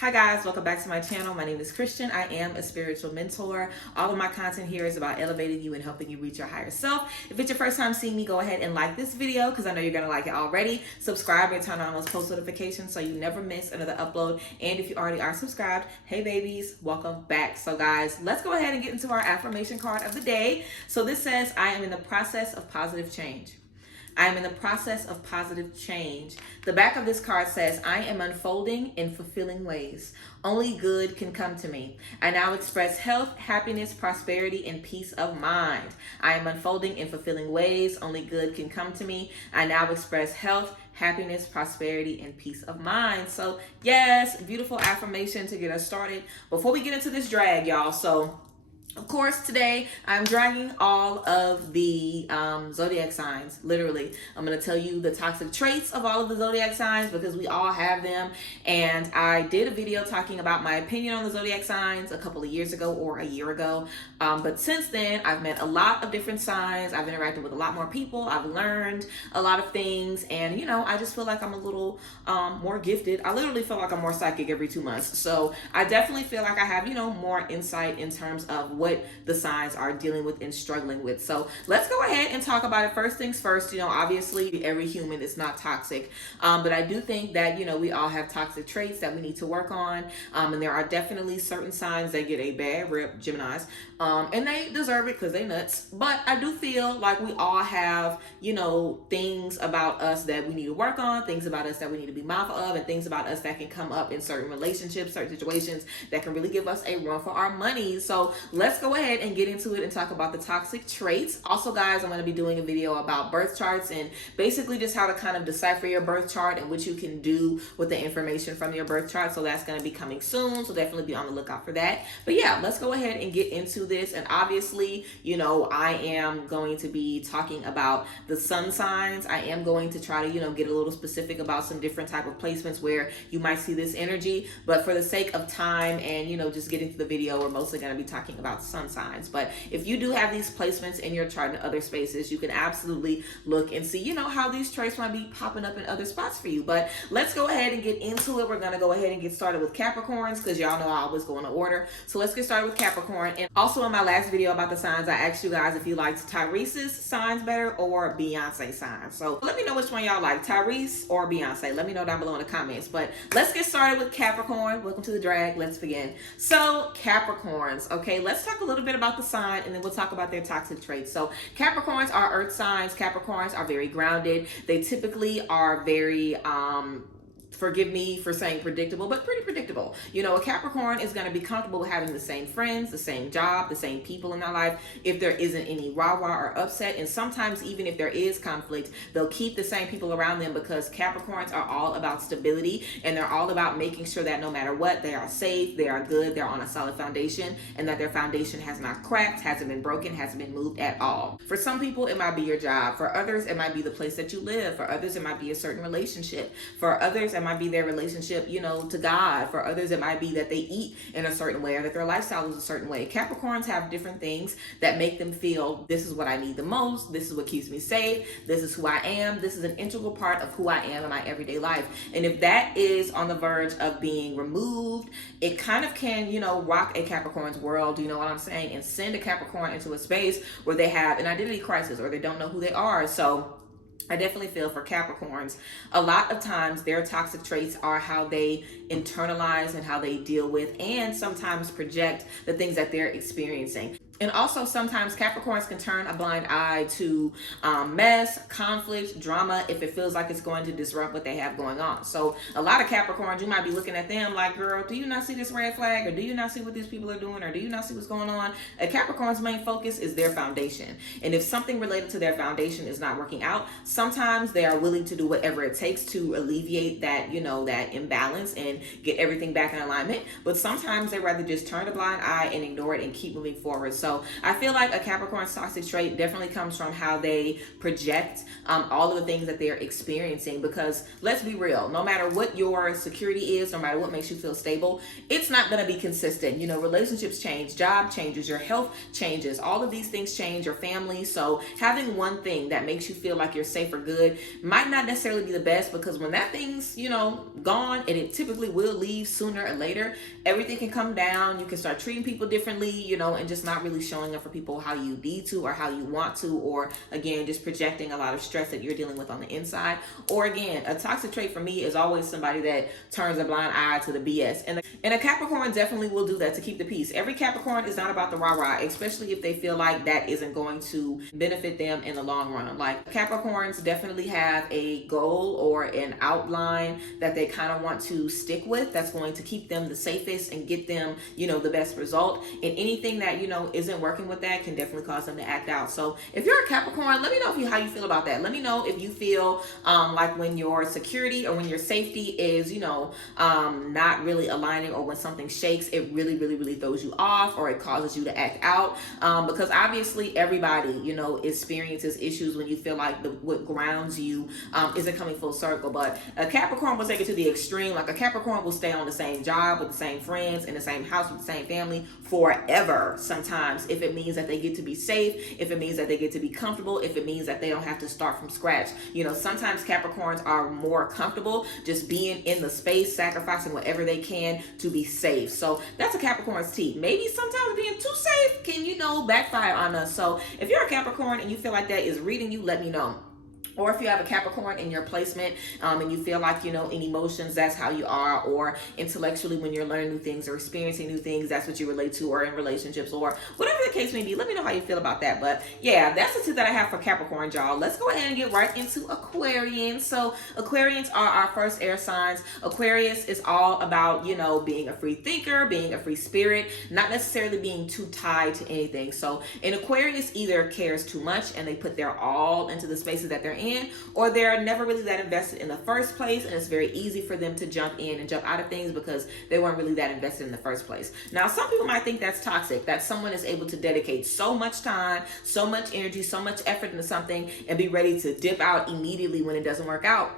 Hi guys, welcome back to my channel. My name is Christian. I am a spiritual mentor. All of my content here is about elevating you and helping you reach your higher self. If it's your first time seeing me, go ahead and like this video because I know you're going to like it already. Subscribe and turn on those post notifications so you never miss another upload. And if you already are subscribed, hey babies, welcome back. So guys, let's go ahead and get into our affirmation card of the day. So this says, I am in the process of positive change. I am in the process of positive change. The back of this card says, I am unfolding in fulfilling ways. Only good can come to me. I now express health, happiness, prosperity, and peace of mind. I am unfolding in fulfilling ways. Only good can come to me. I now express health, happiness, prosperity, and peace of mind. So yes, beautiful affirmation to get us started. Before we get into this drag, y'all, so of course, today I'm dragging all of the zodiac signs. Literally, I'm going to tell you the toxic traits of all of the zodiac signs because we all have them. And I did a video talking about my opinion on the zodiac signs a couple of years ago or a year ago. But since then, I've met a lot of different signs. I've interacted with a lot more people. I've learned a lot of things. And, you know, I just feel like I'm a little more gifted. I literally feel like I'm more psychic every 2 months. So I definitely feel like I have, you know, more insight in terms of what the signs are dealing with and struggling with. So let's go ahead and talk about it. First things first, you know, obviously every human is not toxic, but I do think that, you know, we all have toxic traits that we need to work on, and there are definitely certain signs that get a bad rep, Geminis, and they deserve it because they nuts. But I do feel like we all have, you know, things about us that we need to work on, things about us that we need to be mindful of, and things about us that can come up in certain relationships, certain situations that can really give us a run for our money. So let's go ahead and get into it and talk about the toxic traits. Also, guys, I'm going to be doing a video about birth charts and basically just how to kind of decipher your birth chart and what you can do with the information from your birth chart. So that's going to be coming soon. So definitely be on the lookout for that. But yeah, let's go ahead and get into this. And obviously, you know, I am going to be talking about the sun signs. I am going to try to, you know, get a little specific about some different type of placements where you might see this energy. But for the sake of time and, you know, just getting to the video, we're mostly going to be talking about sun signs. But if you do have these placements in your chart in other spaces, you can absolutely look and see, you know, how these traits might be popping up in other spots for you. But let's go ahead and get into it. We're going to go ahead and get started with Capricorns because y'all know I always go in order. So let's get started with Capricorn. And also in my last video about the signs, I asked you guys if you liked Tyrese's signs better or Beyonce signs. So let me know which one y'all like, Tyrese or Beyonce. Let me know down below in the comments. But let's get started with Capricorn. Welcome to the drag. Let's begin. So Capricorns, okay, let's talk a little bit about the sign and then we'll talk about their toxic traits. So Capricorns are earth signs. Capricorns are very grounded. They typically are very forgive me for saying predictable, but pretty predictable. You know, a Capricorn is going to be comfortable with having the same friends, the same job, the same people in their life if there isn't any rah-rah or upset. And sometimes even if there is conflict, they'll keep the same people around them because Capricorns are all about stability and they're all about making sure that no matter what, they are safe, they are good, they're on a solid foundation, and that their foundation has not cracked, hasn't been broken, hasn't been moved at all. For some people, it might be your job. For others, it might be the place that you live. For others, it might be a certain relationship. For others, it might be their relationship, you know, to God. For others, it might be that they eat in a certain way or that their lifestyle is a certain way. Capricorns have different things that make them feel this is what I need the most. This is what keeps me safe. This is who I am. This is an integral part of who I am in my everyday life. And if that is on the verge of being removed, it kind of can, you know, rock a Capricorn's world, you know what I'm saying, and send a Capricorn into a space where they have an identity crisis or they don't know who they are. So I definitely feel for Capricorns, a lot of times their toxic traits are how they internalize and how they deal with and sometimes project the things that they're experiencing. And also sometimes Capricorns can turn a blind eye to mess, conflict, drama if it feels like it's going to disrupt what they have going on. So a lot of Capricorns, you might be looking at them like, girl, do you not see this red flag? Or do you not see what these people are doing? Or do you not see what's going on? A Capricorn's main focus is their foundation. And if something related to their foundation is not working out, sometimes they are willing to do whatever it takes to alleviate that, you know, that imbalance and get everything back in alignment. But sometimes they rather just turn a blind eye and ignore it and keep moving forward. So So I feel like a Capricorn's toxic trait definitely comes from how they project all of the things that they're experiencing, because let's be real, no matter what your security is, no matter what makes you feel stable, it's not going to be consistent. You know, relationships change, job changes, your health changes, all of these things change, your family. So having one thing that makes you feel like you're safe or good might not necessarily be the best, because when that thing's, you know, gone, and it typically will leave sooner or later, everything can come down. You can start treating people differently, you know, and just not really showing up for people how you need to or how you want to, or again, just projecting a lot of stress that you're dealing with on the inside. Or again, a toxic trait for me is always somebody that turns a blind eye to the BS. And a Capricorn definitely will do that to keep the peace. Every Capricorn is not about the rah-rah, especially if they feel like that isn't going to benefit them in the long run. Like, Capricorns definitely have a goal or an outline that they kind of want to stick with, that's going to keep them the safest and get them, you know, the best result. And anything that, you know, isn't working with that can definitely cause them to act out. So if you're a Capricorn, let me know how you feel about that. Let me know if you feel like when your security or when your safety is, you know, not really aligning, or when something shakes, it really throws you off, or it causes you to act out. Because obviously everybody, you know, experiences issues when you feel like what grounds you isn't coming full circle. But a Capricorn will take it to the extreme. Like, a Capricorn will stay on the same job with the same friends, in the same house with the same family forever sometimes, if it means that they get to be safe, if it means that they get to be comfortable, if it means that they don't have to start from scratch. You know, sometimes Capricorns are more comfortable just being in the space, sacrificing whatever they can to be safe. So that's a Capricorn's tea. Maybe sometimes being too safe can, you know, backfire on us. So if you're a Capricorn and you feel like that is reading you, let me know. Or if you have a Capricorn in your placement and you feel like, you know, in emotions, that's how you are, or intellectually when you're learning new things or experiencing new things, that's what you relate to, or in relationships, or whatever the case may be, let me know how you feel about that. But yeah, that's the tip that I have for Capricorn, y'all. Let's go ahead and get right into Aquarians. So Aquarians are our first air signs. Aquarius is all about, you know, being a free thinker, being a free spirit, not necessarily being too tied to anything. So an Aquarius either cares too much and they put their all into the spaces that they're in, or they're never really that invested in the first place, and it's very easy for them to jump in and jump out of things because they weren't really that invested in the first place. Now, some people might think that's toxic, that someone is able to dedicate so much time, so much energy, so much effort into something and be ready to dip out immediately when it doesn't work out.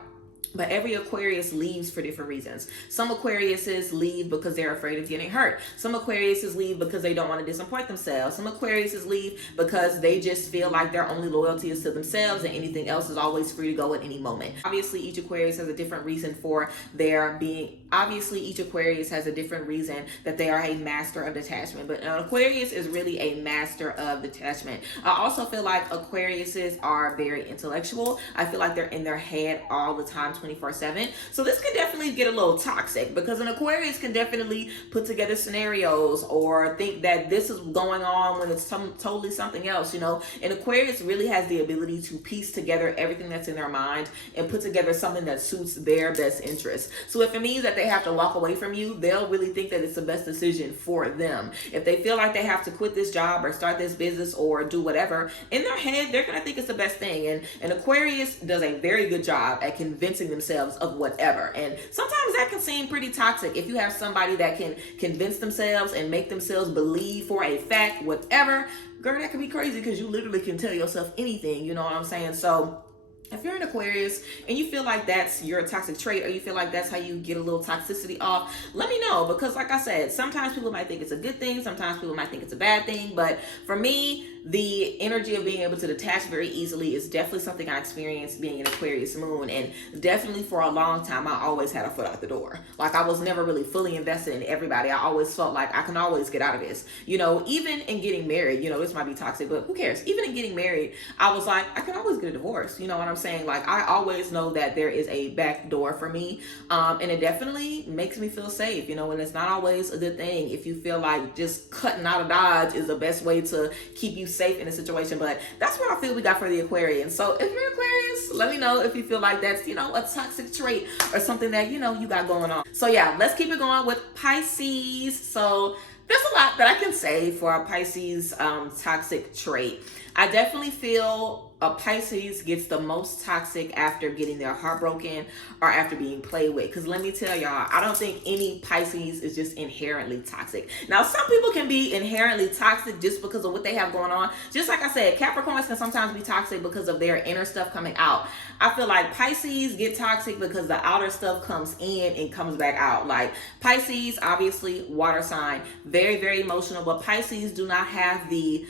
But every Aquarius leaves for different reasons. Some Aquariuses leave because they're afraid of getting hurt. Some Aquariuses leave because they don't want to disappoint themselves. Some Aquariuses leave because they just feel like their only loyalty is to themselves and anything else is always free to go at any moment. Obviously, each Aquarius has a different reason for their being. Obviously, each Aquarius has a different reason that they are a master of detachment. But an Aquarius is really a master of detachment. I also feel like Aquariuses are very intellectual. I feel like they're in their head all the time, 24/7. So this can definitely get a little toxic, because an Aquarius can definitely put together scenarios or think that this is going on when it's totally something else. You know, an Aquarius really has the ability to piece together everything that's in their mind and put together something that suits their best interest. So if it means that they have to walk away from you, they'll really think that it's the best decision for them. If they feel like they have to quit this job or start this business or do whatever, in their head, they're going to think it's the best thing. And an Aquarius does a very good job at convincing themselves of whatever. And sometimes that can seem pretty toxic. If you have somebody that can convince themselves and make themselves believe for a fact whatever, girl, that can be crazy, because you literally can tell yourself anything. You know what I'm saying? So if you're an Aquarius and you feel like that's your toxic trait, or you feel like that's how you get a little toxicity off, let me know. Because like I said, sometimes people might think it's a good thing, sometimes people might think it's a bad thing. But for me, the energy of being able to detach very easily is definitely something I experienced being an Aquarius moon. And definitely for a long time, I always had a foot out the door. Like, I was never really fully invested in everybody. I always felt like I can always get out of this. You know, even in getting married, you know, this might be toxic, but who cares? Even in getting married, I was like, I can always get a divorce. You know what I'm saying? Like, I always know that there is a back door for me. And it definitely makes me feel safe, you know, and it's not always a good thing if you feel like just cutting out of Dodge is the best way to keep you safe in a situation. But that's what I feel we got for the Aquarian. So if you're Aquarius, let me know if you feel like that's, you know, a toxic trait or something that, you know, you got going on. So yeah, let's keep it going with Pisces. So there's a lot that I can say for a Pisces toxic trait. I definitely feel a Pisces gets the most toxic after getting their heart broken or after being played with. Because let me tell y'all, I don't think any Pisces is just inherently toxic. Now, some people can be inherently toxic just because of what they have going on. Just like I said, Capricorns can sometimes be toxic because of their inner stuff coming out. I feel like Pisces get toxic because the outer stuff comes in and comes back out. Like Pisces, obviously water sign, very, very emotional, but Pisces do not have the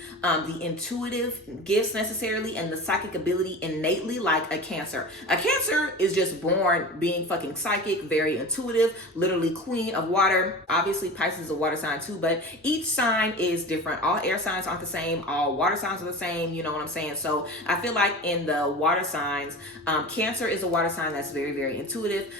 intuitive gifts necessarily and the psychic ability innately like a Cancer. A Cancer is just born being fucking psychic, very intuitive, literally queen of water. Obviously Pisces is a water sign too, but each sign is different. All air signs aren't the same, all water signs are the same, you know what I'm saying? So I feel like in the water signs, Cancer is a water sign that's very, very intuitive.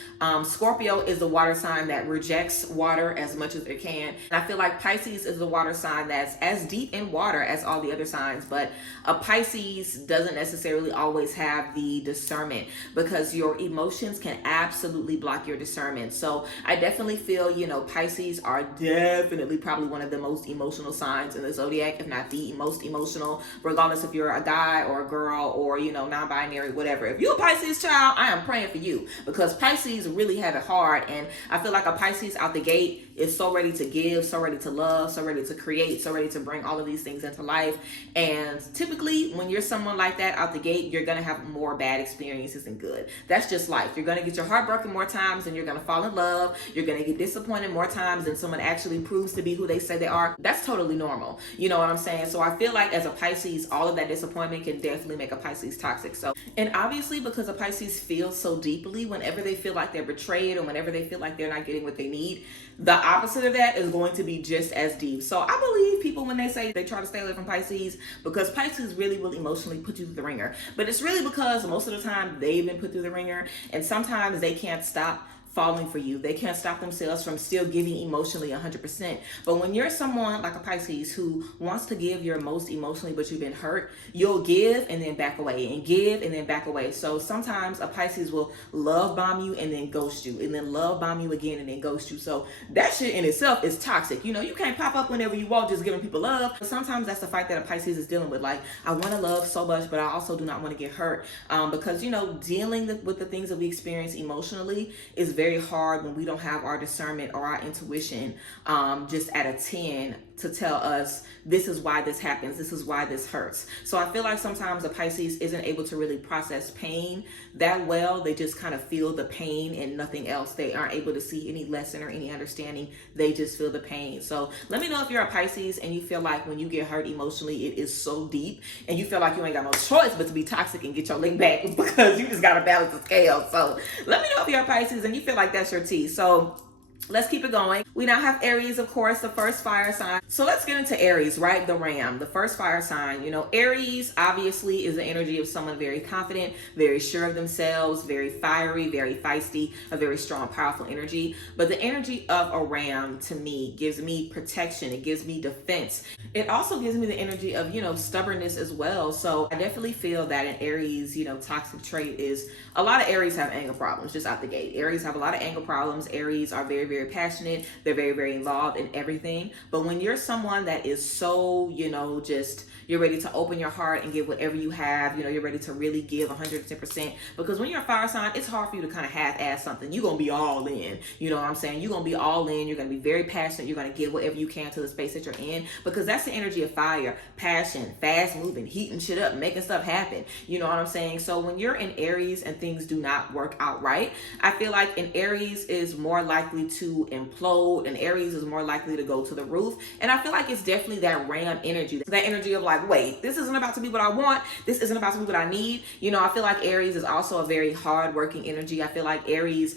Scorpio is the water sign that rejects water as much as it can. And I feel like Pisces is the water sign that's as deep in water as all the other signs, but a Pisces doesn't necessarily always have the discernment because your emotions can absolutely block your discernment. So I definitely feel, you know, Pisces are definitely probably one of the most emotional signs in the zodiac, if not the most emotional, regardless if you're a guy or a girl or, you know, non-binary, whatever. If you're a Pisces child, I am praying for you because Pisces really have it hard. And I feel like a Pisces out the gate is so ready to give, so ready to love, so ready to create, so ready to bring all of these things into life. And typically when you're someone like that out the gate, you're going to have more bad experiences than good. That's just life. You're going to get your heart broken more times than you're going to fall in love. You're going to get disappointed more times than someone actually proves to be who they say they are. That's totally normal. You know what I'm saying? So I feel like as a Pisces, all of that disappointment can definitely make a Pisces toxic. So, and obviously because a Pisces feels so deeply, whenever they feel like they're betrayed or whenever they feel like they're not getting what they need, the opposite of that is going to be just as deep. So I believe people when they say they try to stay away from Pisces because Pisces really will emotionally put you through the ringer. But it's really because most of the time they've been put through the ringer and sometimes they can't stop falling for you. They can't stop themselves from still giving emotionally 100%. But when you're someone like a Pisces who wants to give your most emotionally, but you've been hurt, you'll give and then back away and give and then back away. So sometimes a Pisces will love bomb you and then ghost you and then love bomb you again and then ghost you. So that shit in itself is toxic. You know, you can't pop up whenever you want just giving people love. But sometimes that's the fight that a Pisces is dealing with. Like, I want to love so much, but I also do not want to get hurt. Because, you know, dealing with the things that we experience emotionally is very hard when we don't have our discernment or our intuition just at a 10 to tell us this is why this happens, this is why this hurts. So I feel like sometimes a Pisces isn't able to really process pain that well. They just kind of feel the pain and nothing else. They aren't able to see any lesson or any understanding. They just feel the pain. So let me know if you're a Pisces and you feel like when you get hurt emotionally, it is so deep and you feel like you ain't got no choice but to be toxic and get your link back because you just got to balance the scale. So let me know if you're a Pisces and you feel like that's your tea. So let's keep it going. We now have Aries, of course, the first fire sign. So let's get into Aries, right? The ram, the first fire sign. You know, Aries obviously is the energy of someone very confident, very sure of themselves, very fiery, very feisty, a very strong, powerful energy. But the energy of a ram to me gives me protection. It gives me defense. It also gives me the energy of, you know, stubbornness as well. So I definitely feel that an Aries, you know, toxic trait is a lot of Aries have anger problems just out the gate. Aries have a lot of anger problems. Aries are very, very passionate. They're very, very involved in everything. But when you're someone that is so, you know, just you're ready to open your heart and give whatever you have, you know, you're ready to really give 110%. Because when you're a fire sign, it's hard for you to kind of half-ass something. You're going to be all in. You know what I'm saying? You're going to be all in. You're going to be very passionate. You're going to give whatever you can to the space that you're in because that's the energy of fire, passion, fast moving, heating shit up, making stuff happen. You know what I'm saying? So when you're in Aries and things do not work out right, I feel like an Aries is more likely to implode. An Aries is more likely to go to the roof. And I feel like it's definitely that ram energy, that energy of like, wait, this isn't about to be what I want. This isn't about to be what I need. You know, I feel like Aries is also a very hard working energy. I feel like Aries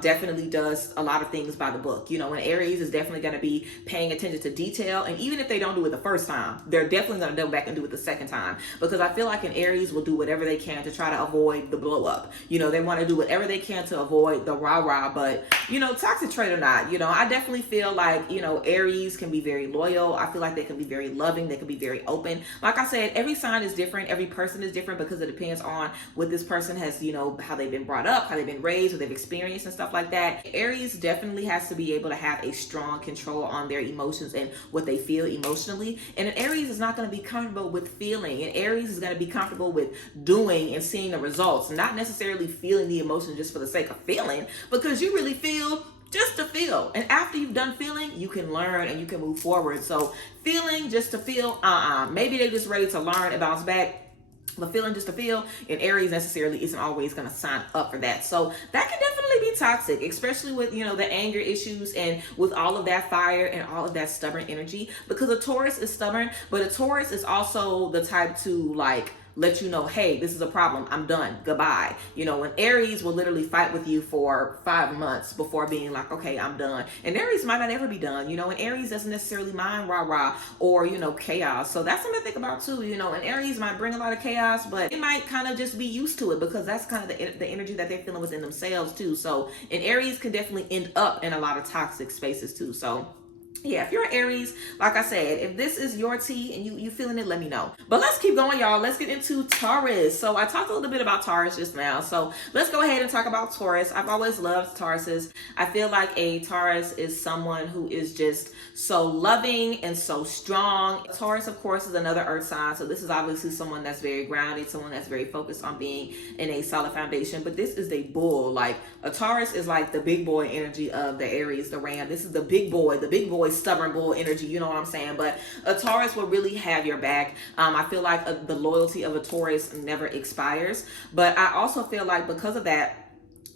definitely does a lot of things by the book. You know, and Aries is definitely going to be paying attention to detail. And even if they don't do it the first time, they're definitely going to go back and do it the second time. Because I feel like an Aries will do whatever they can to try to avoid the blow up. You know, they want to do whatever they can to avoid the rah-rah. But, you know, toxic trait trait or not. You know, I definitely feel like, you know, Aries can be very loyal. I feel like they can be very loving. They can be very open. Like I said, every sign is different. Every person is different because it depends on what this person has, you know, how they've been brought up, how they've been raised, what they've experienced and stuff like that. Aries definitely has to be able to have a strong control on their emotions and what they feel emotionally. And an Aries is not going to be comfortable with feeling. And Aries is going to be comfortable with doing and seeing the results, not necessarily feeling the emotion just for the sake of feeling, because you really feel just to feel. And after you've done feeling, you can learn and you can move forward. So feeling just to feel, maybe they're just ready to learn and bounce back. But feeling just to feel, and Aries necessarily isn't always going to sign up for that. So that can definitely be toxic, especially with, you know, the anger issues and with all of that fire and all of that stubborn energy, because a Taurus is stubborn, but a Taurus is also the type to like let you know, hey, this is a problem. I'm done. Goodbye. You know, and Aries will literally fight with you for 5 months before being like, okay, I'm done. And Aries might not ever be done, you know, and Aries doesn't necessarily mind rah-rah or, you know, chaos. So that's something to think about too, you know, and Aries might bring a lot of chaos, but it might kind of just be used to it because that's kind of the energy that they're feeling within themselves too. So, and Aries can definitely end up in a lot of toxic spaces too. So yeah, if you're an Aries, like I said, if this is your tea and you feeling it, let me know. But let's keep going, y'all. Let's get into Taurus. So I talked a little bit about Taurus just now. So let's go ahead and talk about Taurus. I've always loved Tauruses. I feel like a Taurus is someone who is just so loving and so strong. Taurus, of course, is another earth sign. So this is obviously someone that's very grounded, someone that's very focused on being in a solid foundation. But this is a bull. Like a Taurus is like the big boy energy of the Aries, the Ram. This is the big boy stubborn bull energy, you know what I'm saying? But a Taurus will really have your back. I feel like the loyalty of a Taurus never expires, but I also feel like because of that,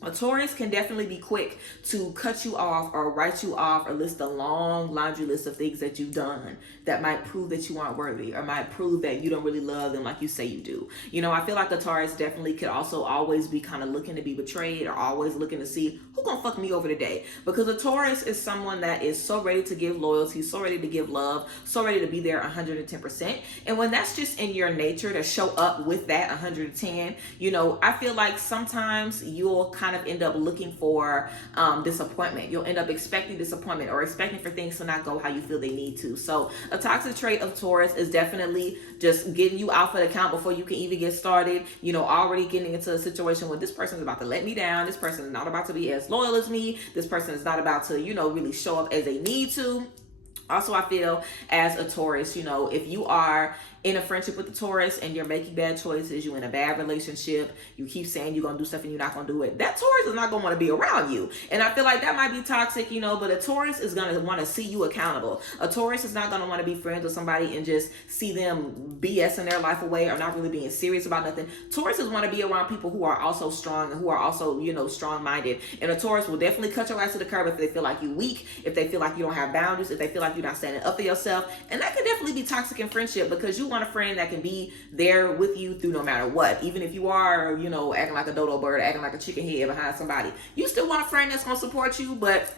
a Taurus can definitely be quick to cut you off or write you off or list a long laundry list of things that you've done that might prove that you aren't worthy or might prove that you don't really love them like you say you do. You know, I feel like the Taurus definitely could also always be kind of looking to be betrayed or always looking to see who gonna fuck me over today. Because a Taurus is someone that is so ready to give loyalty, so ready to give love, so ready to be there 110%. And when that's just in your nature to show up with that 110, you know, I feel like sometimes you'll kind of end up looking for disappointment. You'll end up expecting disappointment or expecting for things to not go how you feel they need to. So a toxic trait of Taurus is definitely just getting you out for the count before you can even get started. You know, already getting into a situation where this person is about to let me down. This person is not about to be as loyal as me. This person is not about to, you know, really show up as they need to. Also, I feel as a Taurus, you know, if you are in a friendship with the Taurus and you're making bad choices, you're in a bad relationship, you keep saying you're going to do stuff and you're not going to do it, that Taurus is not going to want to be around you. And I feel like that might be toxic, you know, but a Taurus is going to want to see you accountable. A Taurus is not going to want to be friends with somebody and just see them BSing their life away or not really being serious about nothing. Tauruses want to be around people who are also strong and who are also, you know, strong-minded. And a Taurus will definitely cut your ass to the curb if they feel like you're weak, if they feel like you don't have boundaries, if they feel like you're not standing up for yourself. And that could definitely be toxic in friendship because you want a friend that can be there with you through no matter what. Even if you are, you know, acting like a dodo bird, acting like a chicken head behind somebody, you still want a friend that's going to support you. But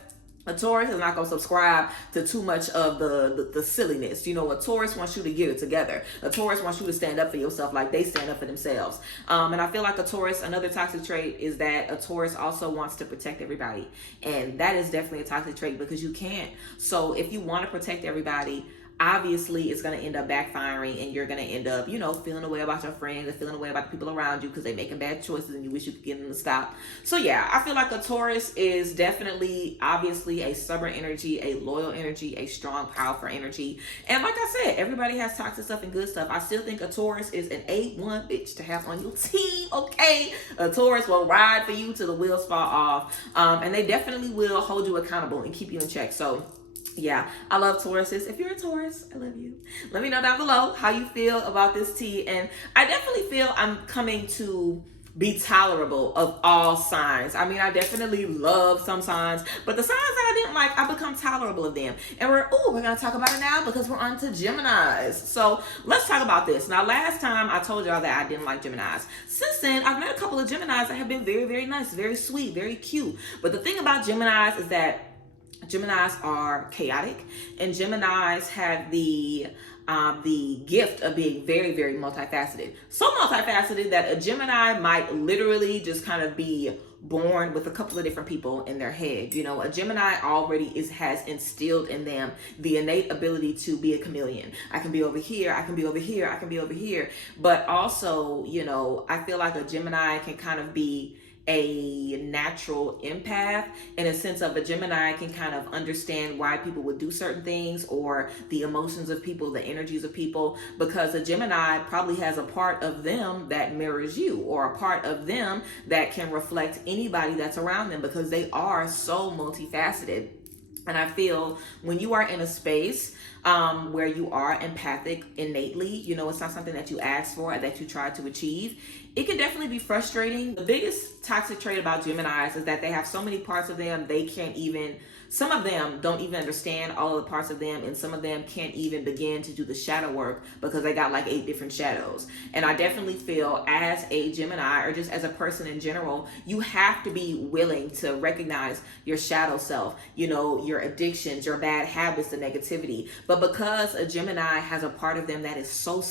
a Taurus is not going to subscribe to too much of the silliness. You know, a Taurus wants you to get it together. A Taurus wants you to stand up for yourself like they stand up for themselves. And I feel like a Taurus, another toxic trait is that a Taurus also wants to protect everybody. And that is definitely a toxic trait because you can't. So if you want to protect everybody, obviously it's going to end up backfiring and you're going to end up, you know, feeling a way about your friends and feeling a way about the people around you because they're making bad choices and you wish you could get them to stop. So yeah, I feel like a Taurus is definitely, obviously, a stubborn energy, a loyal energy, a strong, powerful energy. And like I said, everybody has toxic stuff and good stuff. I still think a Taurus is an A1 bitch to have on your team, okay? A Taurus will ride for you till the wheels fall off. And they definitely will hold you accountable and keep you in check. So yeah, I love Tauruses. If you're a Taurus, I love you. Let me know down below how you feel about this tea. And I definitely feel I'm coming to be tolerable of all signs. I mean, I definitely love some signs, but the signs that I didn't like, I become tolerable of them. And we're going to talk about it now because we're on to Geminis. So let's talk about this. Now, last time I told y'all that I didn't like Geminis. Since then, I've met a couple of Geminis that have been very, very nice, very sweet, very cute. But the thing about Geminis is that Geminis are chaotic, and Geminis have the gift of being very, very multifaceted. So multifaceted that a Gemini might literally just kind of be born with a couple of different people in their head. You know, a Gemini already has instilled in them the innate ability to be a chameleon. I can be over here, I can be over here, I can be over here. But also, you know, I feel like a Gemini can kind of be a natural empath, in a sense of a Gemini can kind of understand why people would do certain things, or the emotions of people, the energies of people, because a Gemini probably has a part of them that mirrors you, or a part of them that can reflect anybody that's around them, because they are so multifaceted. And I feel when you are in a space where you are empathic innately, you know, it's not something that you ask for or that you try to achieve, it can definitely be frustrating. The biggest toxic trait about Geminis is that they have so many parts of them, they can't even, some of them don't even understand all of the parts of them, and some of them can't even begin to do the shadow work because they got like 8 different shadows. And I definitely feel as a Gemini, or just as a person in general, you have to be willing to recognize your shadow self, you know, your addictions, your bad habits, the negativity. But because a Gemini has a part of them that is so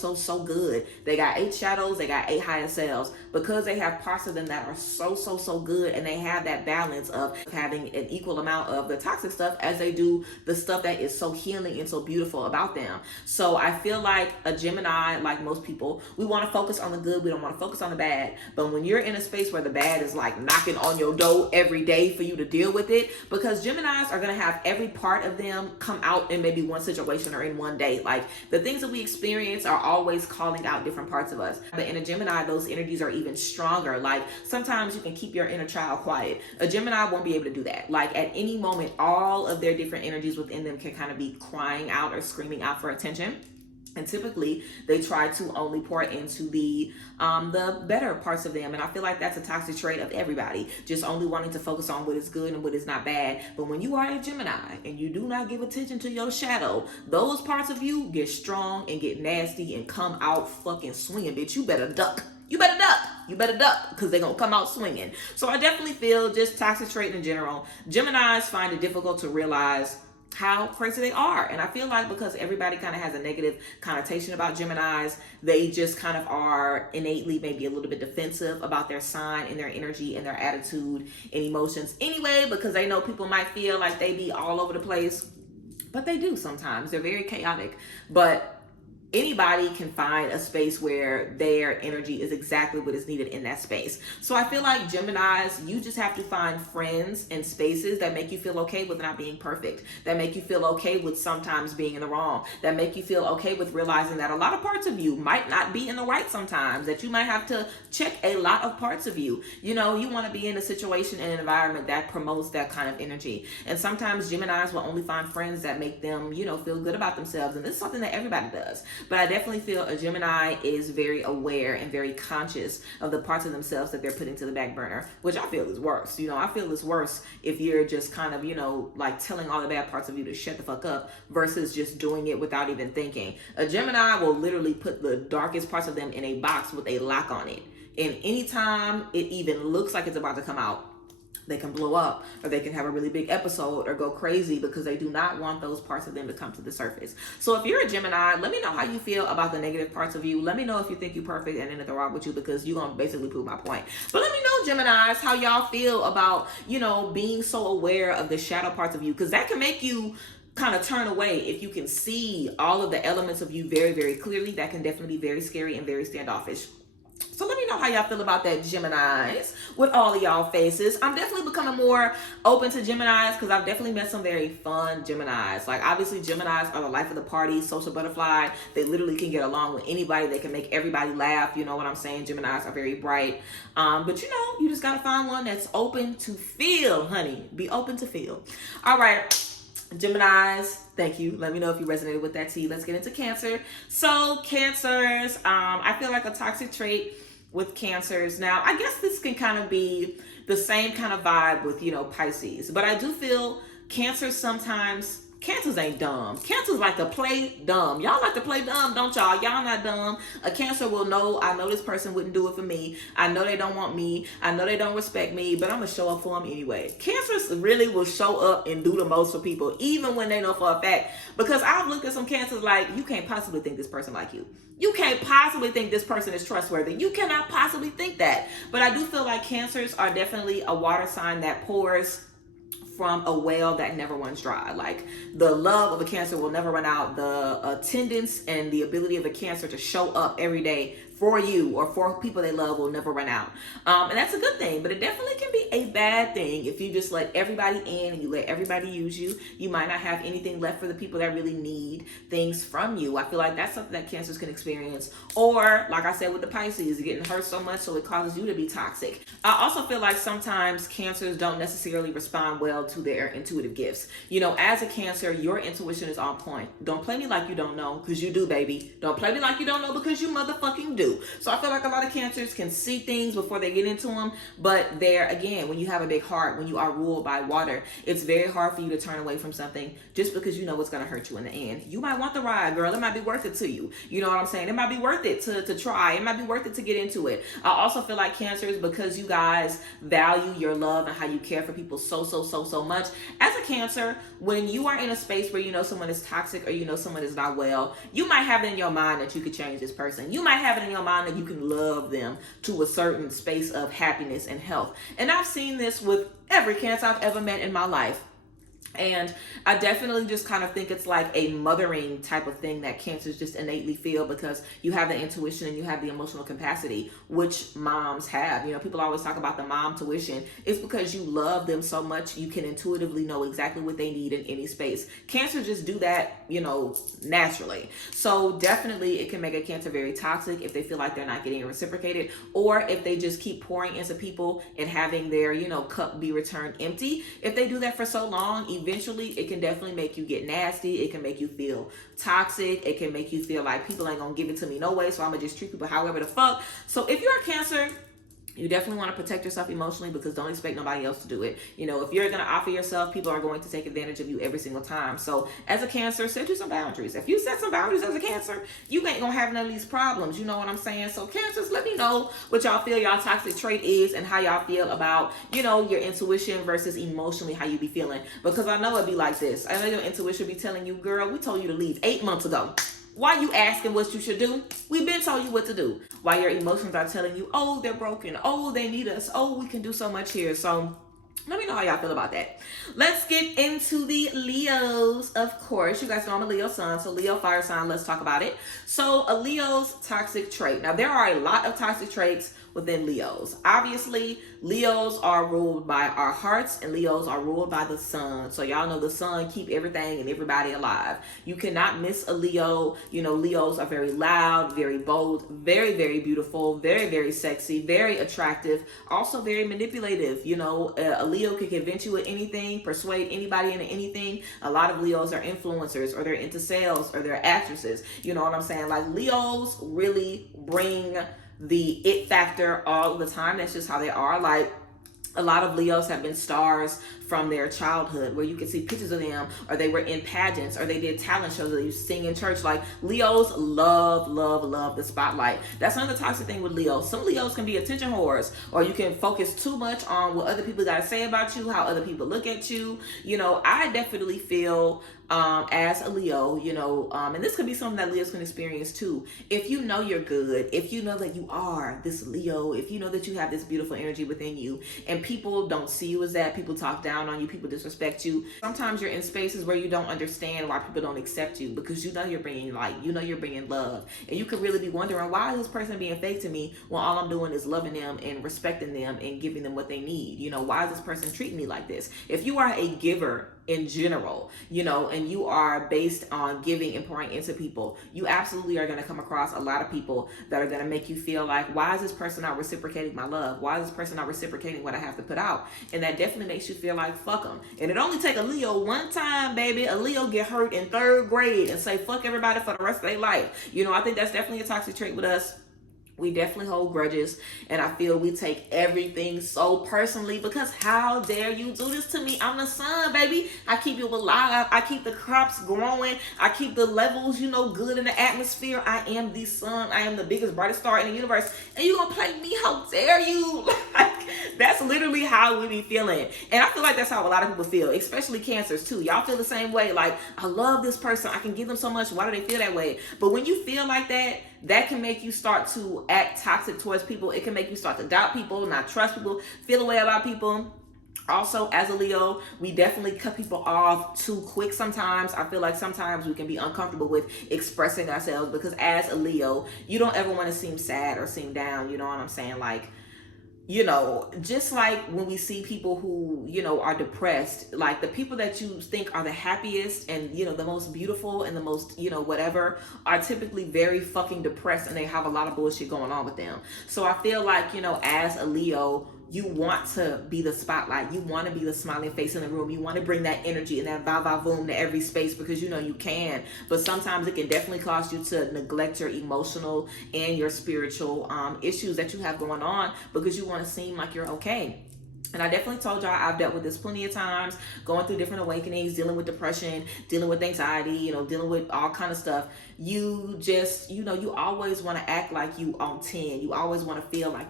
good, they got 8 shadows, they got 8 higher selves, because they have parts of them that are so good, and they have that balance of having an equal amount of the toxic stuff as they do the stuff that is so healing and so beautiful about them. So I feel like a Gemini, like most people, we want to focus on the good, we don't want to focus on the bad. But when you're in a space where the bad is like knocking on your door every day for you to deal with it, because Geminis are going to have every part of them come out in maybe one situation or in one day. Like the things that we experience are always calling out different parts of us. But in a Gemini, those energies are even stronger. Like sometimes you can keep your inner child quiet. A Gemini won't be able to do that. Like at any moment, all of their different energies within them can kind of be crying out or screaming out for attention. And typically they try to only pour into the better parts of them. And I feel like that's a toxic trait of everybody, just only wanting to focus on what is good and what is not bad. But when you are a Gemini and you do not give attention to your shadow, those parts of you get strong and get nasty and come out fucking swinging, bitch. You better duck. You better duck. You better duck, because they're going to come out swinging. So I definitely feel, just toxic trait in general, Geminis find it difficult to realize how crazy they are. And I feel like because everybody kind of has a negative connotation about Geminis, they just kind of are innately maybe a little bit defensive about their sign and their energy and their attitude and emotions anyway, because they know people might feel like they be all over the place. But they do sometimes. They're very chaotic. But anybody can find a space where their energy is exactly what is needed in that space. So I feel like Geminis, you just have to find friends and spaces that make you feel okay with not being perfect, that make you feel okay with sometimes being in the wrong, that make you feel okay with realizing that a lot of parts of you might not be in the right sometimes, that you might have to check a lot of parts of you. You know, you want to be in a situation and an environment that promotes that kind of energy. And sometimes Geminis will only find friends that make them, you know, feel good about themselves. And this is something that everybody does. But I definitely feel a Gemini is very aware and very conscious of the parts of themselves that they're putting to the back burner, which I feel is worse. You know, I feel it's worse if you're just kind of, you know, like telling all the bad parts of you to shut the fuck up versus just doing it without even thinking. A Gemini will literally put the darkest parts of them in a box with a lock on it. And anytime it even looks like it's about to come out, they can blow up, or they can have a really big episode or go crazy, because they do not want those parts of them to come to the surface. So if you're a Gemini, let me know how you feel about the negative parts of you. Let me know if you think you're perfect and anything wrong with you, because you're going to basically prove my point. But let me know, Geminis, how y'all feel about, you know, being so aware of the shadow parts of you, because that can make you kind of turn away. If you can see all of the elements of you very clearly, that can definitely be very scary and very standoffish. So let me know how y'all feel about that, Geminis, with all of y'all faces. I'm definitely becoming more open to Geminis, because I've definitely met some very fun Geminis. Like, obviously, Geminis are the life of the party, social butterfly. They literally can get along with anybody. They can make everybody laugh. You know what I'm saying? Geminis are very bright. But, you know, you just got to find one that's open to feel, honey. Be open to feel. All right. Geminis, thank you. Let me know if you resonated with that tea. Let's get into Cancer. So Cancers, I feel like a toxic trait with Cancers. Now, I guess this can kind of be the same kind of vibe with, you know, Pisces, but I do feel Cancers sometimes Cancers ain't dumb. Cancers like to play dumb. Y'all like to play dumb, don't y'all? Y'all not dumb. A Cancer will know, I know this person wouldn't do it for me. I know they don't want me. I know they don't respect me, but I'm going to show up for them anyway. Cancers really will show up and do the most for people, even when they know for a fact. Because I've looked at some Cancers like, you can't possibly think this person like you. You can't possibly think this person is trustworthy. You cannot possibly think that. But I do feel like Cancers are definitely a water sign that pours from a well that never runs dry. Like, the love of a Cancer will never run out. The attendance and the ability of a Cancer to show up every day for you or for people they love will never run out. And that's a good thing, but it definitely can be a bad thing if you just let everybody in and you let everybody use you. You might not have anything left for the people that really need things from you. I feel like that's something that Cancers can experience. Or, like I said with the Pisces, getting hurt so much so it causes you to be toxic. I also feel like sometimes Cancers don't necessarily respond well to their intuitive gifts. You know, as a Cancer, your intuition is on point. Don't play me like you don't know, because you do, baby. Don't play me like you don't know, because you motherfucking do. So I feel like a lot of Cancers can see things before they get into them, but there again, when you have a big heart, when you are ruled by water, it's very hard for you to turn away from something just because you know it's going to hurt you in the end. You might want the ride, girl. It might be worth it to you. You know what I'm saying? It might be worth it to try. It might be worth it to get into it. I also feel like Cancers, because you guys value your love and how you care for people so much. As a Cancer, when you are in a space where you know someone is toxic or you know someone is not well, you might have it in your mind that you could change this person. You might have it in your mind that you can love them to a certain space of happiness and health. And I've seen this with every Cancer I've ever met in my life. And I definitely just kind of think it's like a mothering type of thing that Cancers just innately feel, because you have the intuition and you have the emotional capacity, which moms have. You know, people always talk about the mom tuition. It's because you love them so much, you can intuitively know exactly what they need in any space. Cancers just do that, you know, naturally. So definitely it can make a Cancer very toxic if they feel like they're not getting reciprocated, or if they just keep pouring into people and having their, you know, cup be returned empty. If they do that for so long, eventually it can definitely make you get nasty. It can make you feel toxic. It can make you feel like people ain't gonna give it to me no way, so I'm gonna just treat people however the fuck. So if you're a Cancer, you definitely want to protect yourself emotionally, because don't expect nobody else to do it. You know, if you're going to offer yourself, people are going to take advantage of you every single time. So as a Cancer, set you some boundaries. If you set some boundaries as a Cancer, you ain't going to have none of these problems. You know what I'm saying? So Cancers, let me know what y'all feel y'all toxic trait is and how y'all feel about, you know, your intuition versus emotionally how you be feeling. Because I know it'd be like this. I know your intuition be telling you, girl, we told you to leave 8 months ago. Why you asking what you should do? We've been told you what to do. While your emotions are telling you, oh, they're broken. Oh, they need us. Oh, we can do so much here. So let me know how y'all feel about that. Let's get into the Leos, of course. You guys know I'm a Leo sun, so Leo fire sign, let's talk about it. So a Leo's toxic trait. Now, there are a lot of toxic traits within Leos. Obviously, Leos are ruled by our hearts and Leos are ruled by the sun. So y'all know the sun keep everything and everybody alive. You cannot miss a Leo. You know, Leos are very loud, very bold, very, very beautiful, very, very sexy, very attractive, also very manipulative. You know, a Leo can convince you of anything, persuade anybody into anything. A lot of Leos are influencers, or they're into sales, or they're actresses. You know what I'm saying? Like, Leos really bring the it factor all the time. That's just how they are. Like, a lot of Leos have been stars from their childhood, where you can see pictures of them, or they were in pageants, or they did talent shows, or you sing in church. Like, Leos love the spotlight. That's another toxic thing with Leos. Some Leos can be attention whores, or you can focus too much on what other people gotta say about you, how other people look at you. You know, I definitely feel as a Leo, you know, and this could be something that Leos can experience too. If you know you're good, if you know that you are this Leo, if you know that you have this beautiful energy within you, and people don't see you as that, people talk down on you, people disrespect you. Sometimes you're in spaces where you don't understand why people don't accept you, because you know you're bringing light, you know you're bringing love, and you could really be wondering, why is this person being fake to me when all I'm doing is loving them and respecting them and giving them what they need? You know, why is this person treating me like this? If you are a giver in general, you know, and you are based on giving and pouring into people, you absolutely are going to come across a lot of people that are going to make you feel like, why is this person not reciprocating my love? Why is this person not reciprocating what I have to put out? And that definitely makes you feel like, fuck them. And it only take a Leo one time, baby. A Leo get hurt in 3rd grade and say fuck everybody for the rest of their life. You know, I think that's definitely a toxic trait with us. We definitely hold grudges, and I feel we take everything so personally because how dare you do this to me? I'm the sun, baby. I keep you alive. I keep the crops growing. I keep the levels, good in the atmosphere. I am the sun. I am the biggest, brightest star in the universe. And you gonna play me? How dare you? Like, that's literally how we be feeling. And I feel like that's how a lot of people feel, especially Cancers too. Y'all feel the same way. Like, I love this person. I can give them so much. Why do they feel that way? But when you feel like that, that can make you start to act toxic towards people. It can make you start to doubt people, not trust people, feel a way about people. Also, as a Leo, we definitely cut people off too quick sometimes. I feel like sometimes we can be uncomfortable with expressing ourselves because as a Leo, you don't ever want to seem sad or seem down. You know what I'm saying? Like, just like when we see people who, are depressed, like the people that you think are the happiest and, the most beautiful and the most, whatever, are typically very fucking depressed and they have a lot of bullshit going on with them. So I feel like, as a Leo, you want to be the spotlight. You want to be the smiling face in the room. You want to bring that energy and that va-va-voom to every space because you can. But sometimes it can definitely cause you to neglect your emotional and your spiritual issues that you have going on because you want to seem like you're okay. And I definitely told y'all I've dealt with this plenty of times, going through different awakenings, dealing with depression, dealing with anxiety, dealing with all kind of stuff. You just, you always want to act like you on 10. You always want to feel like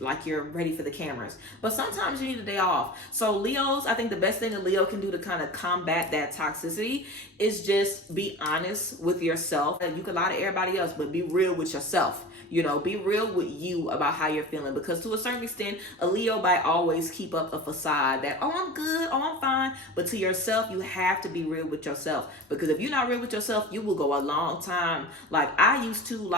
like you're ready for the cameras. But sometimes you need a day off. So Leos, I think the best thing a Leo can do to kind of combat that toxicity is just be honest with yourself. You can lie to everybody else, but be real with yourself. Be real with you about how you're feeling because to a certain extent, a Leo might always keep up a facade that, oh, I'm good, oh, I'm fine. But to yourself, you have to be real with yourself because if you're not real with yourself, you will go a long time. Like I used to,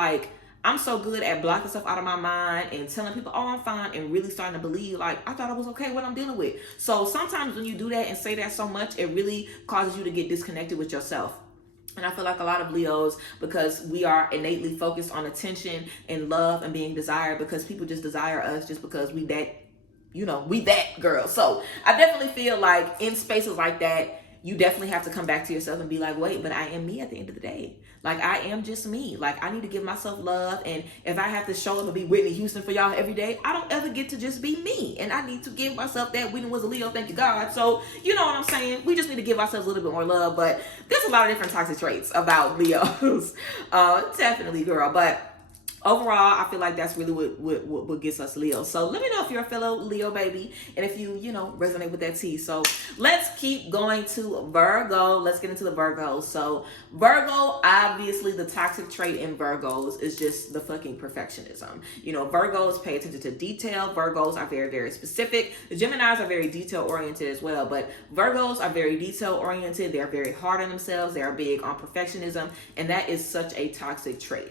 I'm so good at blocking stuff out of my mind and telling people, oh, I'm fine, and really starting to believe, like, I thought I was okay what I'm dealing with. So sometimes when you do that and say that so much, it really causes you to get disconnected with yourself. And I feel like a lot of Leos, because we are innately focused on attention and love and being desired, because people just desire us just because we that girl. So I definitely feel like in spaces like that, you definitely have to come back to yourself and be like, wait, but I am me at the end of the day. Like, I am just me. Like, I need to give myself love. And if I have to show up and be Whitney Houston for y'all every day, I don't ever get to just be me. And I need to give myself that. Whitney was a Leo, thank you God. So, you know what I'm saying? We just need to give ourselves a little bit more love. But there's a lot of different toxic traits about Leos. Definitely, girl. But overall, I feel like that's really what gets us Leo. So let me know if you're a fellow Leo baby and if you resonate with that T. So let's keep going to Virgo. Let's get into the Virgos. So Virgo, obviously the toxic trait in Virgos is just the fucking perfectionism. Virgos pay attention to detail. Virgos are very, very specific. The Geminis are very detail oriented as well, but Virgos are very detail oriented. They're very hard on themselves. They are big on perfectionism, and that is such a toxic trait.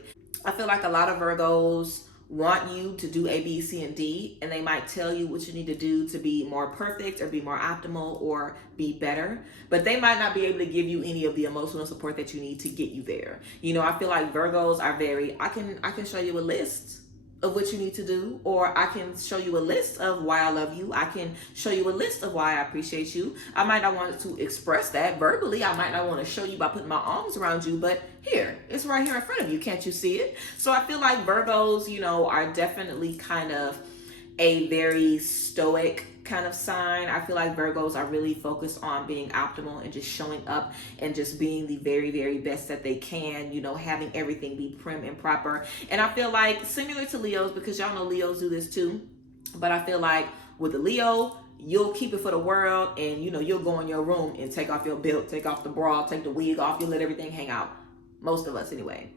I feel like a lot of Virgos want you to do A, B, C, and D, and they might tell you what you need to do to be more perfect or be more optimal or be better, but they might not be able to give you any of the emotional support that you need to get you there. I feel like Virgos are very, I can show you a list of what you need to do, or I can show you a list of why I love you. I can show you a list of why I appreciate you. I might not want to express that verbally. I might not want to show you by putting my arms around you, but here, it's right here in front of you. Can't you see it? So I feel like Virgos, are definitely kind of a very stoic kind of sign. I feel like Virgos are really focused on being optimal and just showing up and just being the very, very best that they can, having everything be prim and proper. And I feel like similar to Leos, because y'all know Leos do this too, but I feel like with the Leo, you'll keep it for the world and you'll go in your room and take off your belt, take off the bra, take the wig off, you let everything hang out. Most of us anyway.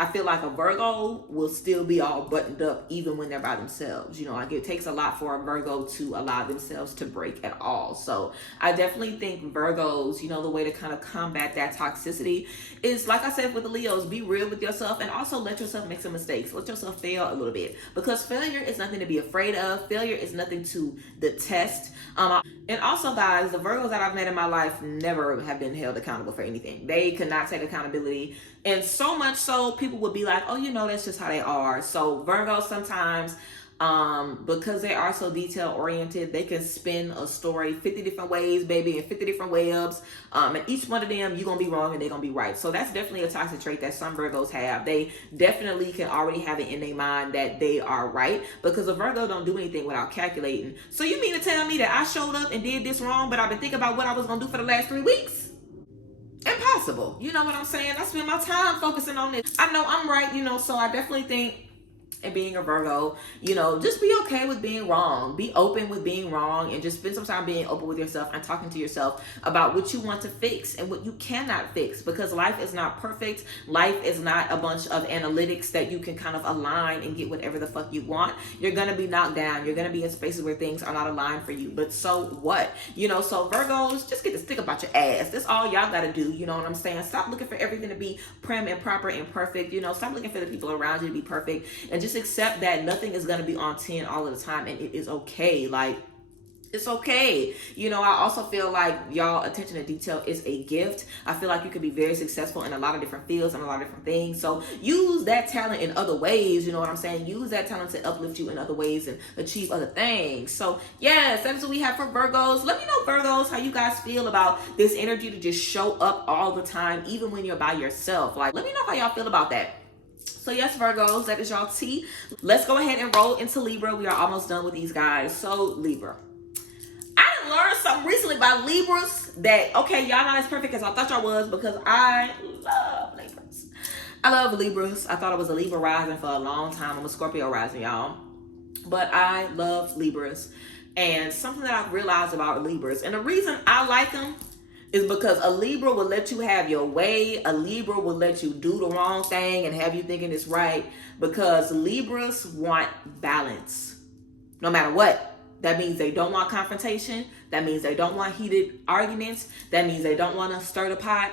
I feel like a Virgo will still be all buttoned up even when they're by themselves. Like it takes a lot for a Virgo to allow themselves to break at all. So I definitely think Virgos, the way to kind of combat that toxicity is, like I said with the Leos, be real with yourself and also let yourself make some mistakes. Let yourself fail a little bit, because failure is nothing to be afraid of. Failure is nothing to detest. And also, guys, the Virgos that I've met in my life never have been held accountable for anything. They could not take accountability. And so much so, people would be like, oh, that's just how they are. So Virgos sometimes Because they are so detail oriented, they can spin a story 50 different ways, baby, in 50 different webs. And each one of them, you're going to be wrong and they're going to be right. So that's definitely a toxic trait that some Virgos have. They definitely can already have it in their mind that they are right, because a Virgo don't do anything without calculating. So you mean to tell me that I showed up and did this wrong, but I've been thinking about what I was going to do for the last 3 weeks? Impossible. You know what I'm saying? I spend my time focusing on this. I know I'm right, so I definitely think, and being a Virgo, just be okay with being wrong. Be open with being wrong, and just spend some time being open with yourself and talking to yourself about what you want to fix and what you cannot fix, because life is not perfect. Life is not a bunch of analytics that you can kind of align and get whatever the fuck you want. You're going to be knocked down. You're going to be in spaces where things are not aligned for you. But so what? So Virgos, just get the stick about your ass. That's all y'all got to do. You know what I'm saying? Stop looking for everything to be prim and proper and perfect. Stop looking for the people around you to be perfect, and just accept that nothing is going to be on 10 all of the time, and it is okay. Like, it's okay. I also feel like y'all attention to detail is a gift. I feel like you could be very successful in a lot of different fields and a lot of different things. So use that talent in other ways. You know what I'm saying? Use that talent to uplift you in other ways and achieve other things. So yes, that's what we have for Virgos. Let me know, Virgos, how you guys feel about this energy to just show up all the time, even when you're by yourself. Like, let me know how y'all feel about that. So yes, Virgos, that is y'all tea. Let's go ahead and roll into Libra. We are almost done with these guys. So Libra, I done learned something recently about Libras that, okay, y'all not as perfect as I thought y'all was, because I love Libras. I love Libras. I thought I was a Libra rising for a long time. I'm a Scorpio rising, y'all. But I love Libras. And something that I've realized about Libras, and the reason I like them, is because a Libra will let you have your way. A Libra will let you do the wrong thing and have you thinking it's right, because Libras want balance no matter what. That means they don't want confrontation. That means they don't want heated arguments. That means they don't want to stir the pot.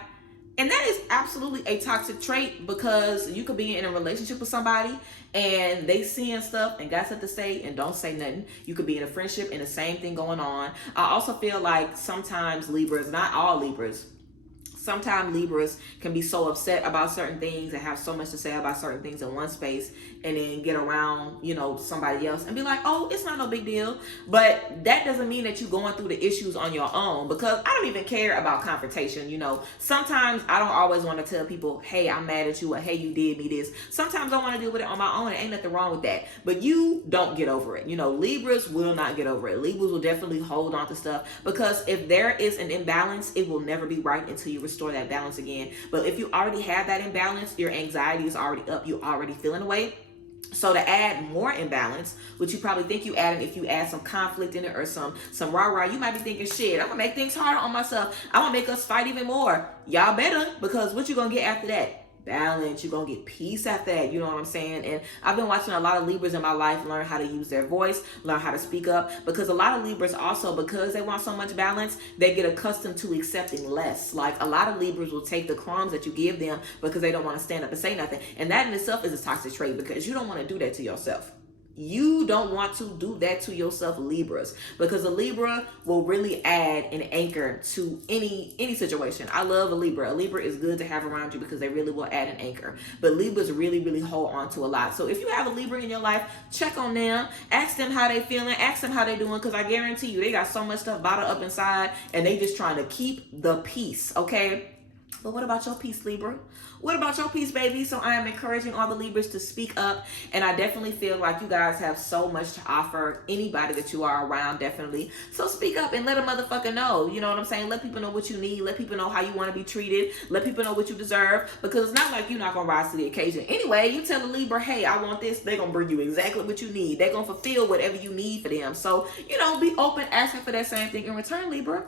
And that is absolutely a toxic trait, because you could be in a relationship with somebody and they seeing stuff and got stuff to say and don't say nothing. You could be in a friendship and the same thing going on. I also feel like sometimes Libras, not all Libras, sometimes Libras can be so upset about certain things and have so much to say about certain things in one space, and then get around, somebody else and be like, oh, it's not no big deal. But that doesn't mean that you're going through the issues on your own, because I don't even care about confrontation. Sometimes I don't always want to tell people, hey, I'm mad at you, or hey, you did me this. Sometimes I want to deal with it on my own, and ain't nothing wrong with that. But you don't get over it. Libras will not get over it. Libras will definitely hold on to stuff, because if there is an imbalance, it will never be right until you restore that balance again. But if you already have that imbalance, your anxiety is already up, you're already feeling away. So to add more imbalance, which you probably think you adding, if you add some conflict in it or some rah-rah, you might be thinking, shit, I'm gonna make things harder on myself. I'm gonna make us fight even more. Y'all better, because what you gonna get after that? Balance. You're gonna get peace after that. You know what I'm saying? And I've been watching a lot of Libras in my life learn how to use their voice, learn how to speak up, because a lot of Libras also, because they want so much balance, they get accustomed to accepting less. Like, a lot of Libras will take the crumbs that you give them because they don't want to stand up and say nothing. And that in itself is a toxic trait, because you don't want to do that to yourself. You don't want to do that to yourself, Libras, because a Libra will really add an anchor to any situation. I love a Libra. A Libra is good to have around you because they really will add an anchor. But Libras really, really hold on to a lot. So if you have a Libra in your life, check on them. Ask them how they feeling. Ask them how they doing, because I guarantee you they got so much stuff bottled up inside and they just trying to keep the peace, okay? But what about your peace, Libra? What about your peace, baby? So I am encouraging all the Libras to speak up. And I definitely feel like you guys have so much to offer anybody that you are around, definitely. So speak up and let a motherfucker know. You know what I'm saying? Let people know what you need. Let people know how you want to be treated. Let people know what you deserve. Because it's not like you're not going to rise to the occasion. Anyway, you tell a Libra, hey, I want this. They're going to bring you exactly what you need. They're going to fulfill whatever you need for them. So, be open, asking for that same thing in return, Libra.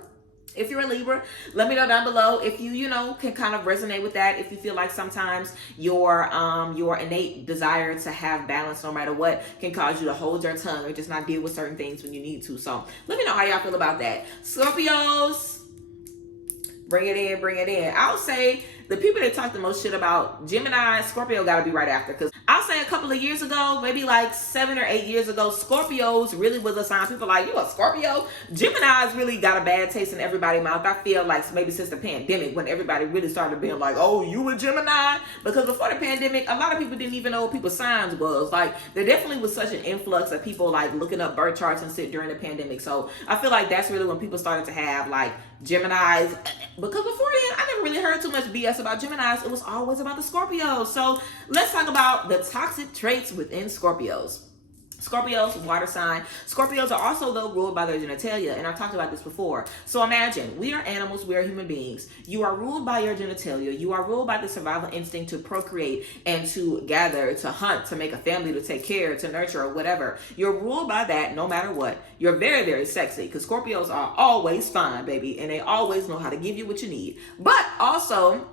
If you're a Libra, let me know down below if you, can kind of resonate with that. If you feel like sometimes your innate desire to have balance no matter what can cause you to hold your tongue or just not deal with certain things when you need to. So let me know how y'all feel about that. Scorpios, bring it in. I would say the people that talk the most shit about Gemini, Scorpio gotta be right after. Because I'll say a couple of years ago, maybe like 7 or 8 years ago, Scorpios really was a sign. People like, you a Scorpio? Gemini's really got a bad taste in everybody's mouth. I feel like maybe since the pandemic, when everybody really started being like, oh, you a Gemini? Because before the pandemic, a lot of people didn't even know what people's signs was. Like, there definitely was such an influx of people like looking up birth charts and shit during the pandemic. So I feel like that's really when people started to have like Geminis. Because before then, I never really heard too much BS about Geminis. It was always about the Scorpios. So let's talk about the toxic traits within Scorpios. Scorpios, water sign. Scorpios are also, though, ruled by their genitalia, and I've talked about this before. So imagine, we are animals, we are human beings. You are ruled by your genitalia. You are ruled by the survival instinct to procreate and to gather, to hunt, to make a family, to take care, to nurture, or whatever. You're ruled by that no matter what. You're very, very sexy, because Scorpios are always fine, baby, and they always know how to give you what you need. But also,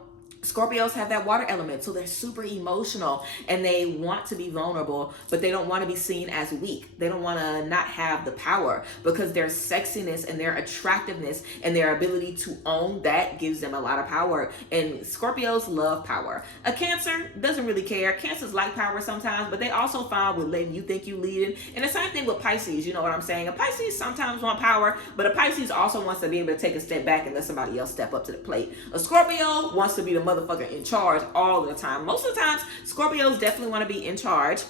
Scorpios have that water element, so they're super emotional and they want to be vulnerable, but they don't want to be seen as weak. They don't want to not have the power, because their sexiness and their attractiveness and their ability to own that gives them a lot of power. And Scorpios love power. A Cancer doesn't really care. Cancers like power sometimes, but they also fine with letting you think you leading. And the same thing with Pisces, you know what I'm saying? A Pisces sometimes want power, but a Pisces also wants to be able to take a step back and let somebody else step up to the plate. A Scorpio wants to be the motherfucker in charge all the time. Most of the times, Scorpios definitely want to be in charge.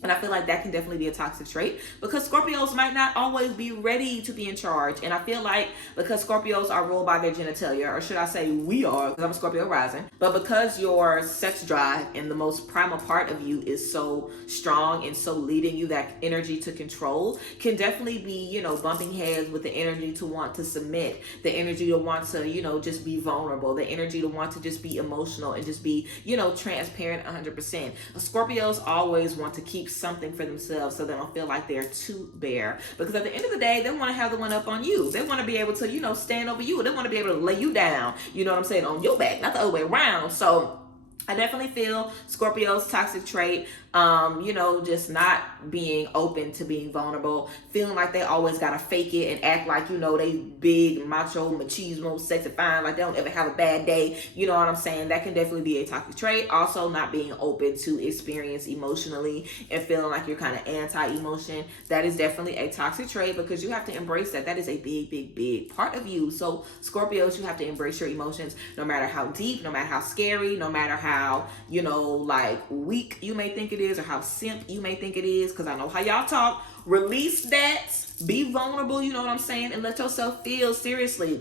And I feel like that can definitely be a toxic trait, because Scorpios might not always be ready to be in charge. And I feel like because Scorpios are ruled by their genitalia, or should I say we are, because I'm a Scorpio rising, but because your sex drive and the most primal part of you is so strong and so leading you, that energy to control can definitely be, you know, bumping heads with the energy to want to submit, the energy to want to, you know, just be vulnerable, the energy to want to just be emotional and just be, you know, transparent 100%. Scorpios always want to keep something for themselves so they don't feel like they're too bare, because at the end of the day, they want to have the one up on you. They want to be able to, you know, stand over you. They want to be able to lay you down, you know what I'm saying, on your back, not the other way around. So I definitely feel Scorpio's toxic trait, you know, just not being open to being vulnerable, feeling like they always gotta fake it and act like, you know, they big, macho, machismo, sexy, fine, like they don't ever have a bad day, you know what I'm saying? That can definitely be a toxic trait. Also, not being open to experience emotionally and feeling like you're kind of anti-emotion. That is definitely a toxic trait, because you have to embrace that. That is a big, big, big part of you. So Scorpios, you have to embrace your emotions, no matter how deep, no matter how scary, no matter how, you know, like weak you may think it is, or how simp you may think it is, because I know how y'all talk. Release that, be vulnerable, you know what I'm saying, and let yourself feel seriously.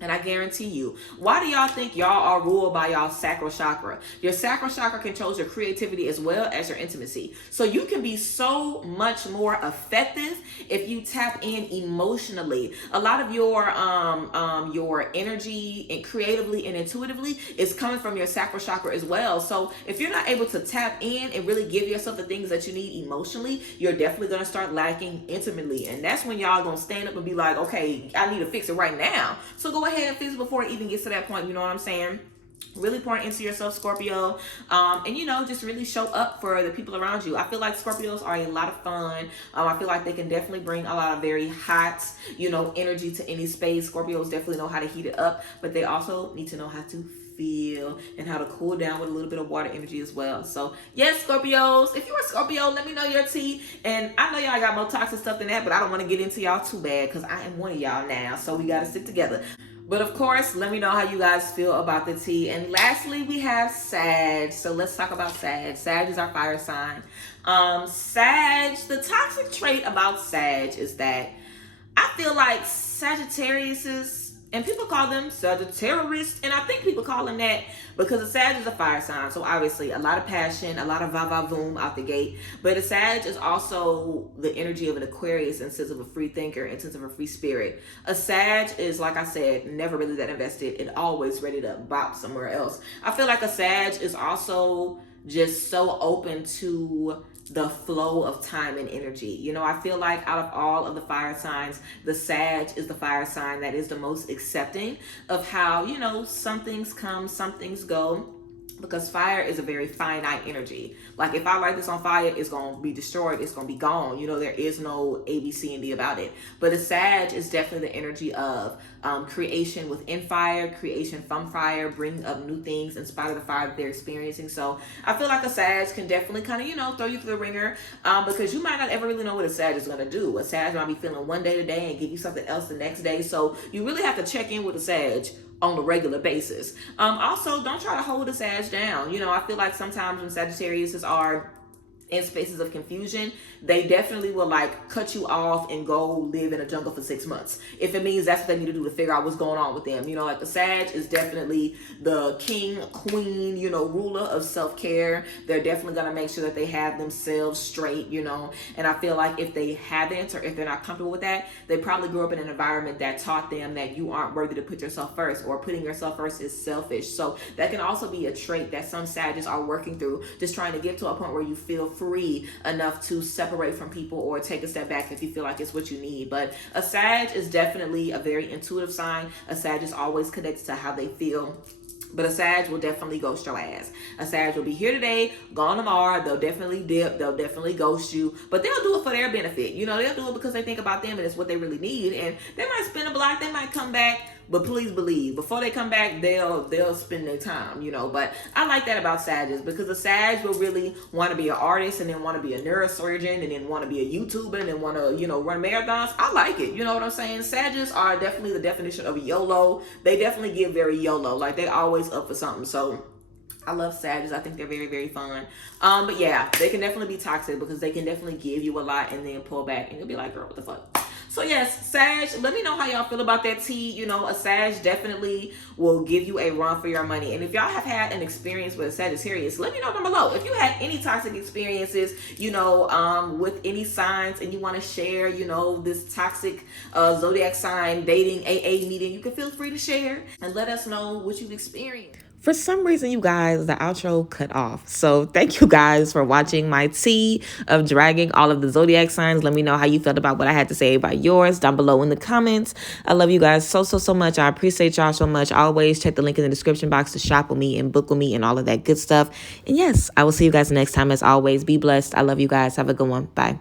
And I guarantee you, why do y'all think y'all are ruled by y'all sacral chakra? Your sacral chakra controls your creativity as well as your intimacy. So you can be so much more effective if you tap in emotionally. A lot of your energy and creatively and intuitively is coming from your sacral chakra as well. So if you're not able to tap in and really give yourself the things that you need emotionally, you're definitely going to start lacking intimately. And that's when y'all going to stand up and be like, okay, I need to fix it right now. So go ahead and fix it before it even gets to that point, you know what I'm saying? Really pour into yourself, Scorpio, and you know, just really show up for the people around you. I feel like Scorpios are a lot of fun. I feel like they can definitely bring a lot of very hot, you know, energy to any space. Scorpios definitely know how to heat it up, but they also need to know how to feel and how to cool down with a little bit of water energy as well. So yes, Scorpios, if you're a Scorpio, let me know your tea. And I know y'all got more toxic stuff than that, but I don't want to get into y'all too bad, because I am one of y'all now, so we got to stick together. But of course, let me know how you guys feel about the tea. And lastly, we have Sag. So let's talk about Sag. Sag is our fire sign. Sag, the toxic trait about Sag is that I feel like Sagittarius, and people call them Sagittarius, and I think people call them that because a Sag is a fire sign. So obviously a lot of passion, a lot of va-va-voom out the gate. But a Sag is also the energy of an Aquarius in sense of a free thinker, in sense of a free spirit. A Sag is, like I said, never really that invested and always ready to bop somewhere else. I feel like a Sag is also just so open to the flow of time and energy. You know, I feel like out of all of the fire signs, the Sag is the fire sign that is the most accepting of how, you know, some things come, some things go. because fire is a very finite energy. Like if I light this on fire, it's going to be destroyed. It's going to be gone. There is no A, B, C, and D about it. But a Sag is definitely the energy of creation within fire, creation from fire, bringing up new things in spite of the fire that they're experiencing. So I feel like a Sag can definitely kind of, throw you through the ringer, because you might not ever really know what a Sag is going to do. A Sag might be feeling one day today and give you something else the next day. So you really have to check in with a Sag on a regular basis. Also, don't try to hold a Sag down. I feel like sometimes when Sagittarius are in spaces of confusion, they definitely will like cut you off and go live in a jungle for 6 months. If it means that's what they need to do to figure out what's going on with them. Like the Sag is definitely the king, queen, ruler of self-care. They're definitely going to make sure that they have themselves straight, and I feel like if they haven't, or if they're not comfortable with that, they probably grew up in an environment that taught them that you aren't worthy to put yourself first, or putting yourself first is selfish. So that can also be a trait that some Sagittarius are working through, just trying to get to a point where you feel free enough to separate from people or take a step back if you feel like it's what you need. But a Sag is definitely a very intuitive sign. A Sag is always connected to how they feel. But a Sag will definitely ghost your ass. A Sag will be here today, gone tomorrow. They'll definitely dip. They'll definitely ghost you. But they'll do it for their benefit. They'll do it because they think about them and it's what they really need. And they might spin a block. They might come back. But please believe, before they come back, they'll spend their time, But I like that about Sagittarius, because the Sag will really want to be an artist, and then want to be a neurosurgeon, and then want to be a YouTuber, and then want to, run marathons. I like it. You know what I'm saying? Sagittarius are definitely the definition of YOLO. They definitely give very YOLO. Like, they always up for something. So I love Sagittarius. I think they're very, very fun. But yeah, they can definitely be toxic, because they can definitely give you a lot and then pull back, and you'll be like, girl, what the fuck? So yes, Sag, let me know how y'all feel about that tea. A Sag definitely will give you a run for your money. And if y'all have had an experience with a Sagittarius, let me know down below. If you had any toxic experiences, with any signs, and you want to share, this toxic zodiac sign dating AA meeting, you can feel free to share and let us know what you've experienced. For some reason, you guys, the outro cut off. So thank you guys for watching my tea of dragging all of the zodiac signs. Let me know how you felt about what I had to say about yours down below in the comments. I love you guys so, so, so much. I appreciate y'all so much. Always check the link in the description box to shop with me and book with me and all of that good stuff. And yes, I will see you guys next time. As always, be blessed. I love you guys. Have a good one. Bye.